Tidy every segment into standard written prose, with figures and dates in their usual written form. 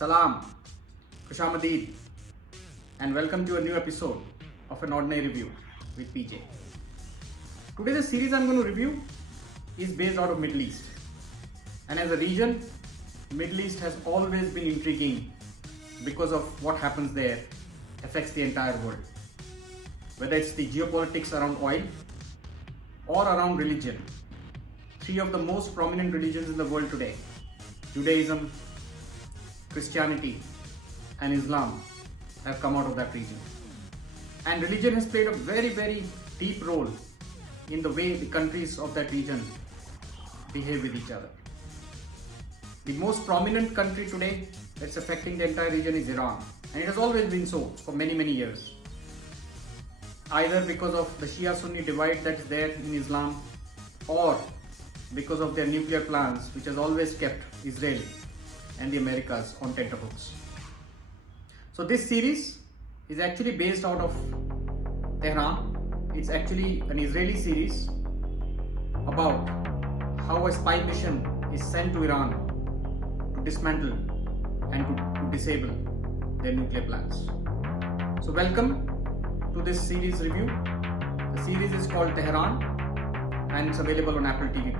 Salam, Kushamadid, and welcome to a new episode of An Ordinary Review with PJ. Today the series I'm going to review is based out of Middle East. And as a region, Middle East has always been intriguing because of what happens there affects the entire world. Whether it's the geopolitics around oil or around religion. Three of the most prominent religions in the world today, Judaism, Christianity and Islam, have come out of that region. And religion has played a very deep role in the way the countries of that region behave with each other. The most prominent country today that's affecting the entire region is Iran, and it has always been so for many years. Either because of the Shia-Sunni divide that's there in Islam, or because of their nuclear plans, which has always kept Israel and the Americas on tenterhooks. So this series is actually based out of Tehran. It's actually an Israeli series about how a spy mission is sent to Iran to dismantle and to disable their nuclear plans. So welcome to this series review. The series is called Tehran and it's available on Apple TV+.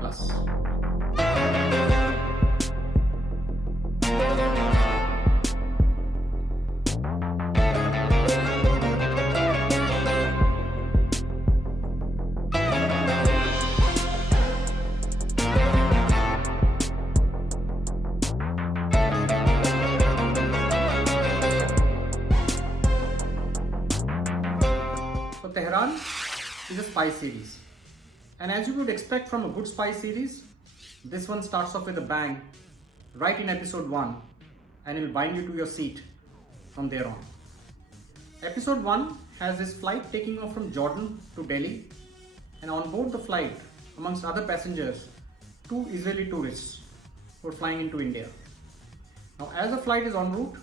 So Tehran is a spy series. And as you would expect from a good spy series, this one starts off with a bang right in episode 1 and it will bind you to your seat from there on. Episode 1 has this flight taking off from Jordan to Delhi, and on board the flight, amongst other passengers, 2 Israeli tourists who are flying into India. Now as the flight is en route,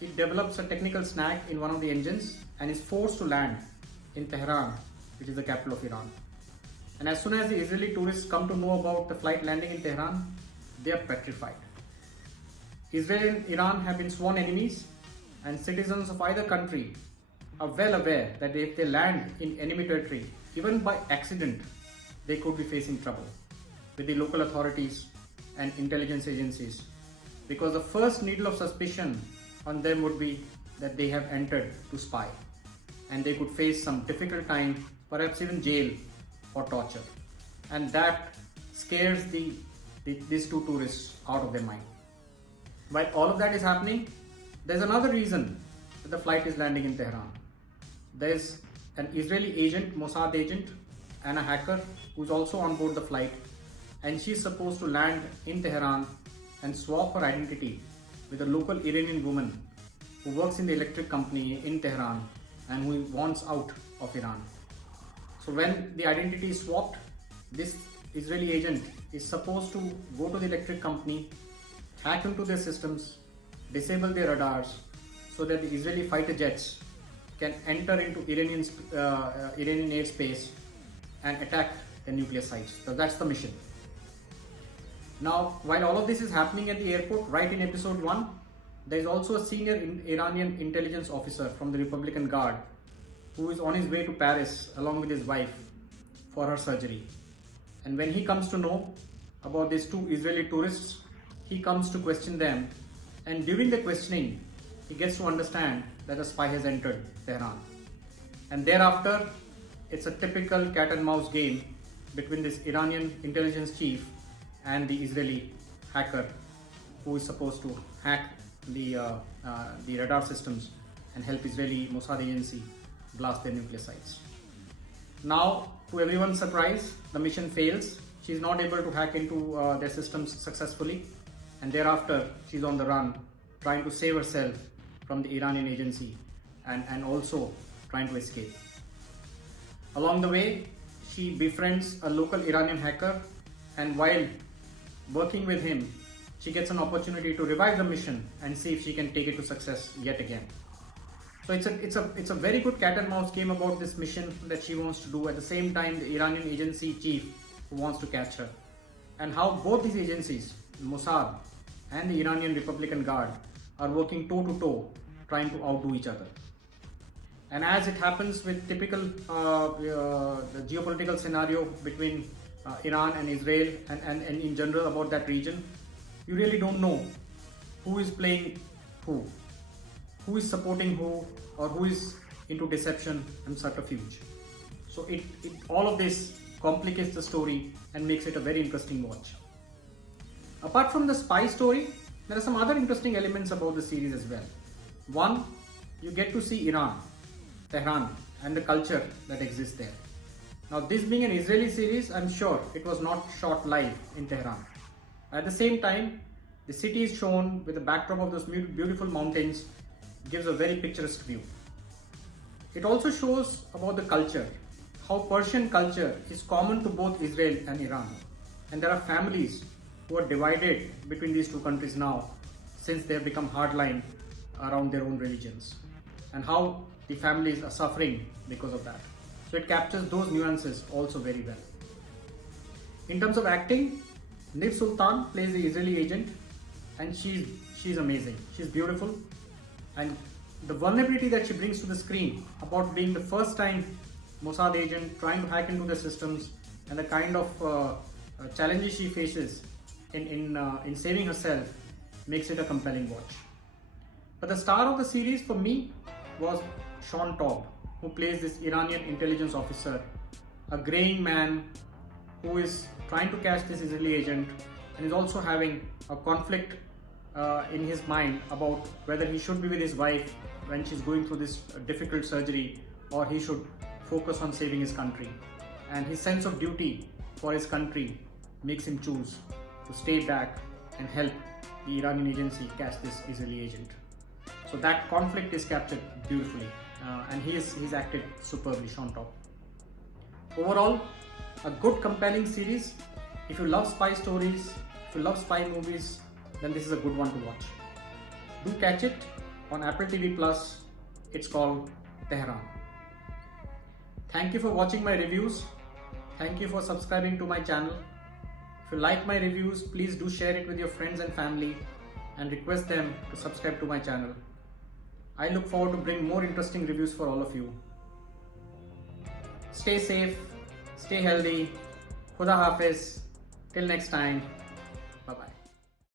it develops a technical snag in one of the engines and is forced to land in Tehran, which is the capital of Iran. And as soon as the Israeli tourists come to know about the flight landing in Tehran, they are petrified. Israel and Iran have been sworn enemies, and citizens of either country are well aware that if they land in enemy territory, even by accident, they could be facing trouble with the local authorities and intelligence agencies, because the first needle of suspicion on them would be that they have entered to spy, and they could face some difficult time, perhaps even jail or torture, and that scares these 2 tourists out of their mind. While all of that is happening, there's another reason that the flight is landing in Tehran. There's an Israeli agent, Mossad agent, and a hacker who's also on board the flight, and she's supposed to land in Tehran and swap her identity with a local Iranian woman who works in the electric company in Tehran and who wants out of Iran. So when the identity is swapped, this Israeli agent is supposed to go to the electric company, hack into their systems, disable their radars, so that the Israeli fighter jets can enter into Iranian airspace and attack the nuclear sites. So that's the mission. Now, while all of this is happening at the airport, right in episode 1, there is also a senior Iranian intelligence officer from the Republican Guard who is on his way to Paris along with his wife for her surgery. And when he comes to know about these 2 Israeli tourists, he comes to question them, and during the questioning, he gets to understand that a spy has entered Tehran. And thereafter, it's a typical cat and mouse game between this Iranian intelligence chief and the Israeli hacker who is supposed to hack the radar systems and help Israeli Mossad agency blast their nuclear sites. Now, to everyone's surprise, the mission fails. She's not able to hack into their systems successfully, and thereafter she's on the run trying to save herself from the Iranian agency and also trying to escape. Along the way, she befriends a local Iranian hacker, and while working with him, she gets an opportunity to revive the mission and see if she can take it to success yet again. So it's a very good cat and mouse game about this mission that she wants to do. At the same time, the Iranian agency chief who wants to catch her, and how both these agencies, Mossad and the Iranian Republican Guard, are working toe to toe trying to outdo each other. And as it happens with typical the geopolitical scenario between Iran and Israel and in general about that region, you really don't know who is playing who is supporting who, or who is into deception and subterfuge. So all of this complicates the story and makes it a very interesting watch. Apart from the spy story, there are some other interesting elements about the series as well. One, you get to see Iran, Tehran, and the culture that exists there. Now, this being an Israeli series, I'm sure it was not shot live in Tehran. At the same time, the city is shown with the backdrop of those beautiful mountains, gives a very picturesque view. It also shows about the culture, how Persian culture is common to both Israel and Iran. And there are families who are divided between these two countries now, since they have become hardline around their own religions, and how the families are suffering because of that. So it captures those nuances also very well. In terms of acting, Niv Sultan plays the Israeli agent, and she's amazing. She's beautiful, and the vulnerability that she brings to the screen about being the first time Mossad agent trying to hack into the systems, and the kind of challenges she faces in saving herself makes it a compelling watch. But the star of the series for me was Sean Taub, who plays this Iranian intelligence officer, a graying man who is trying to catch this Israeli agent and is also having a conflict in his mind about whether he should be with his wife when she's going through this difficult surgery, or he should focus on saving his country. And his sense of duty for his country makes him choose to stay back and help the Iranian agency catch this Israeli agent. So that conflict is captured beautifully, and he's acted superbly, Sean Taub. Overall, a good compelling series. If you love spy stories, if you love spy movies, then this is a good one to watch. Do catch it on Apple TV Plus. It's called Tehran. Thank you for watching my reviews. Thank you for subscribing to my channel. If you like my reviews, please do share it with your friends and family and request them to subscribe to my channel. I look forward to bring more interesting reviews for all of you. Stay safe, stay healthy. Khuda Hafiz. Till next time.